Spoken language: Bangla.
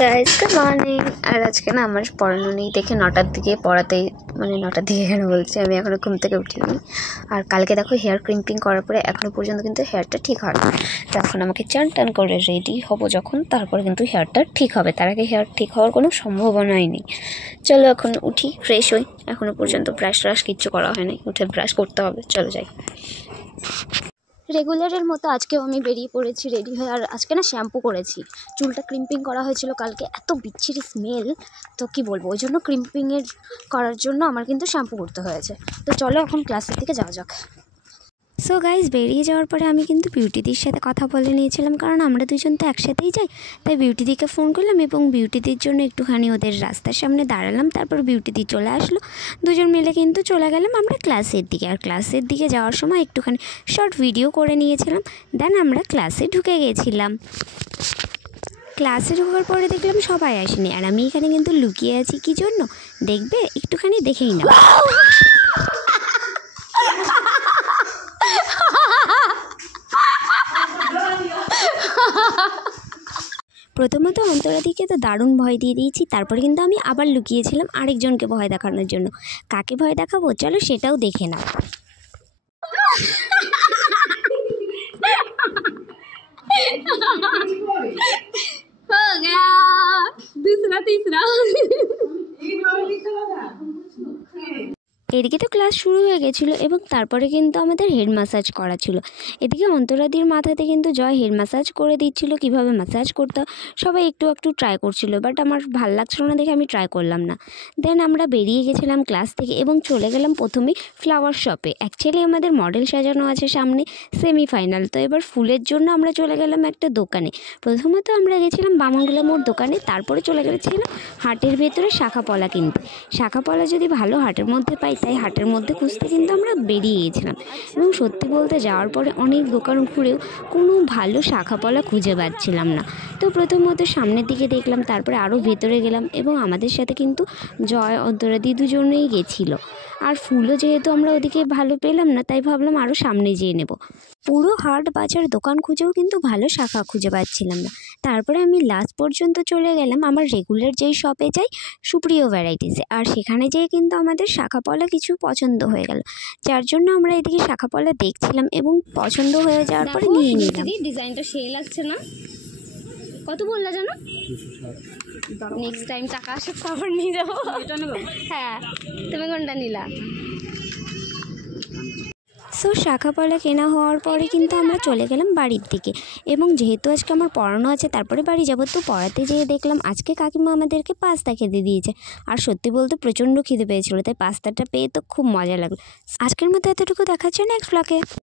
Guys good morning. আর আজকে না আমার পড়ানো নেই দেখে 9টার দিকে পড়াতেই মানে 9টার দিকে কেন বলছি, আমি এখনও ঘুম থেকে উঠিনি। আর কালকে দেখো হেয়ার ক্রিম্পিং করার পরে এখনও পর্যন্ত কিন্তু হেয়ারটা ঠিক হয় না। তো এখন আমাকে চান টান করে রেডি হব যখন, তারপরে কিন্তু হেয়ারটা ঠিক হবে। তার আগে হেয়ার ঠিক হওয়ার কোনো সম্ভাবনাই নেই। চলো এখন উঠি, ফ্রেশ হই। এখনও পর্যন্ত ব্রাশ ট্রাশ কিচ্ছু করা হয়নি, উঠে ব্রাশ করতে হবে। চলো যাই। রেগুলারের মতো আজকেও আমি বেরিয়ে পড়েছি রেডি হয়ে। আর আজকে না শ্যাম্পু করেছি, চুলটা ক্রিম্পিং করা হয়েছিল কালকে, এত বিচ্ছিরি স্মেল তো কি বলবো। ওই জন্য ক্রিম্পিংয়ের করার জন্য আমার কিন্তু শ্যাম্পু করতে হয়েছে। তো চলো এখন ক্লাসের দিকে যাওয়া যাক। সো গাইজ, বেরিয়ে যাওয়ার পরে আমি কিন্তু বিউটিদির সাথে কথা বলে নিয়েছিলাম, কারণ আমরা দুজন তো একসাথেই যাই। তাই বিউটিদিকে ফোন করলাম এবং বিউটিদির জন্য একটুখানি ওদের রাস্তার সামনে দাঁড়ালাম। তারপর বিউটিদি চলে আসলো, দুজন মিলে কিন্তু চলে গেলাম আমরা ক্লাসের দিকে। আর ক্লাসের দিকে যাওয়ার সময় একটুখানি শর্ট ভিডিও করে নিয়েছিলাম, দেন আমরা ক্লাসে ঢুকে গেছিলাম। ক্লাসে ঢোকার পরে দেখলাম সবাই আসেনি, আর আমি এখানে কিন্তু লুকিয়ে আছি কি জন্য দেখবে, একটুখানি দেখেই না। প্রথমত অন্তরাদিকে তো দারুণ ভয় দিয়ে দিয়েছি, তারপরে কিন্তু আমি আবার লুকিয়েছিলাম আরেকজনকে ভয় দেখানোর জন্য। কাকে ভয় দেখাবো চলো সেটাও দেখে নাও। এদিকে তো ক্লাস শুরু হয়ে গেছিলো এবং তারপরে কিন্তু আমাদের হেড ম্যাসাজ করা ছিল। এদিকে অন্তরাদির মাথাতে কিন্তু জয় হেড ম্যাসাজ করে দিচ্ছিল, কিভাবে ম্যাসাজ করতে সবাই একটু একটু ট্রাই করছিল, বাট আমার ভাল লাগছিল না দেখে আমি ট্রাই করলাম না। দেন আমরা বেরিয়ে গেছিলাম ক্লাস থেকে এবং চলে গেলাম প্রথমেই ফ্লাওয়ার শপে। অ্যাকচুয়ালি আমাদের মডেল সাজানো আছে সামনে, সেমিফাইনাল, তো এবার ফুলের জন্য আমরা চলে গেলাম একটা দোকানে। প্রথমত আমরা গেছিলাম বামনগোলা মোড় দোকানে, তারপরে চলে গেছিলাম হাটের ভেতরে শাখাপলা কিনতে। শাখাপলা যদি ভালো হাটের মধ্যে পাই, তাই হাটের মধ্যে খুঁজতে কিন্তু আমরা বেরিয়ে গেছিলাম। এবং সত্যি বলতে যাওয়ার পরে অনেক দোকান ঘুরেও কোনো ভালো শাখাপলা খুঁজে পাচ্ছিলাম না। তো প্রথমত সামনের দিকে দেখলাম, তারপরে আরও ভেতরে গেলাম এবং আমাদের সাথে কিন্তু জয় অন্তরাদি দুজনেই গেছিলো। আর ফুলও যেহেতু আমরা ওদিকে ভালো পেলাম না, তাই ভাবলাম আরও সামনে যেয়ে নেব। পুরো হাট বাজার দোকান খুঁজেও কিন্তু ভালো শাখা খুঁজে পাচ্ছিলাম না। তারপরে আমি লাস্ট পর্যন্ত চলে গেলাম আমার রেগুলার যেই শপে যাই, সুপ্রিয় ভ্যারাইটিসে। আর সেখানে যেয়ে কিন্তু আমাদের শাখাপলা কিছু পছন্দ হয়ে গেল, যার জন্য আমরা এদিকে শাখাপলা দেখছিলাম এবং পছন্দ হয়ে যাওয়ার পরে নিয়ে নিলাম। ডিজাইনটা সেই লাগছে না? কত বললা জানো? নেক্সট টাইম টাকা আসে তারপর নিয়ে যাবো। হ্যাঁ, তুমি কোনটা নিলা? সো শাখাপলা কেনা হওয়ার পরে কিন্তু আমরা চলে গেলাম বাড়ির দিকে। এবং যেহেতু আজকে আমার পড়ানো আছে তারপরে বাড়ি যাবো, তো পড়াতে যেয়ে দেখলাম আজকে কাকিমা আমাদেরকে পাস্তা খেতে দিয়েছে। আর সত্যি বলতে প্রচণ্ড খিদে পেয়েছিলো, তাই পাস্তাটা পেয়ে তো খুব মজা লাগলো। আজকের মতো এতটুকু দেখাচ্ছে নেক্সট ব্লগে।